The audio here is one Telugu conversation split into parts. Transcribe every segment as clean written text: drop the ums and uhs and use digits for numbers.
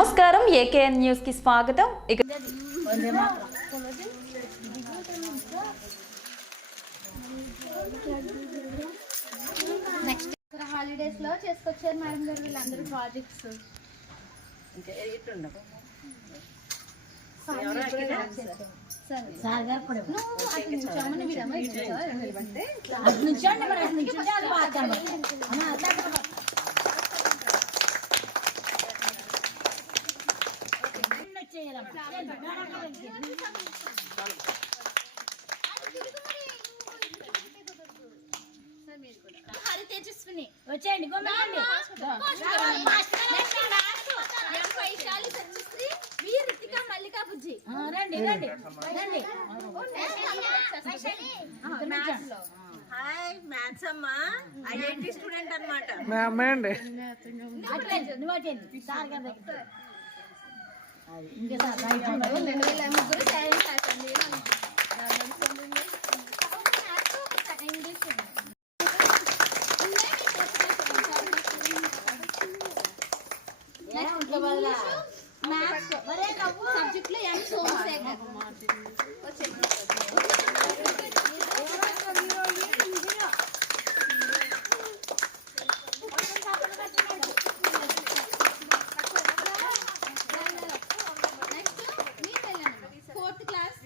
నమస్కారం ఏకేఎన్ న్యూస్ కి స్వాగతం. నెక్స్ట్ హాలిడేస్ లో చేసుకొచ్చారు మేడం గారు వీళ్ళందరూ ప్రాజెక్ట్స్. హరి తేజస్విని వచ్చేయండి. వైశాలి సత్యశ్రీ వి రితిక మల్లికా బుజ్జి రండి రండి రండి. హాయ్ మ్యాథ్స్ అమ్మా, ఐఐటి స్టూడెంట్ అన్నమాట. ముగ్గురు సబ్జెక్ట్ లో ఎం సోమశేఖర్. ఫోర్త్ క్లాస్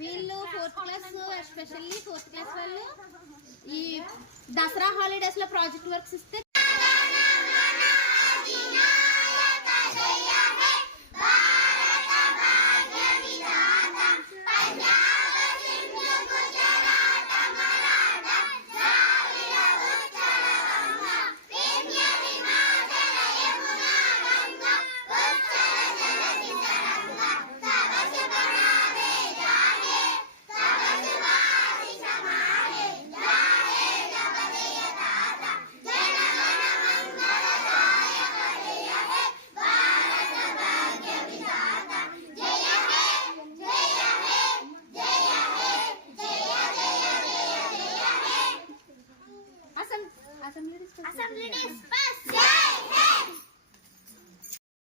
వీళ్ళు fourth class, especially fourth class వాళ్ళు ఈ దసరా హాలిడేస్ లో ప్రాజెక్ట్ వర్క్స్ ఇస్తే Assembly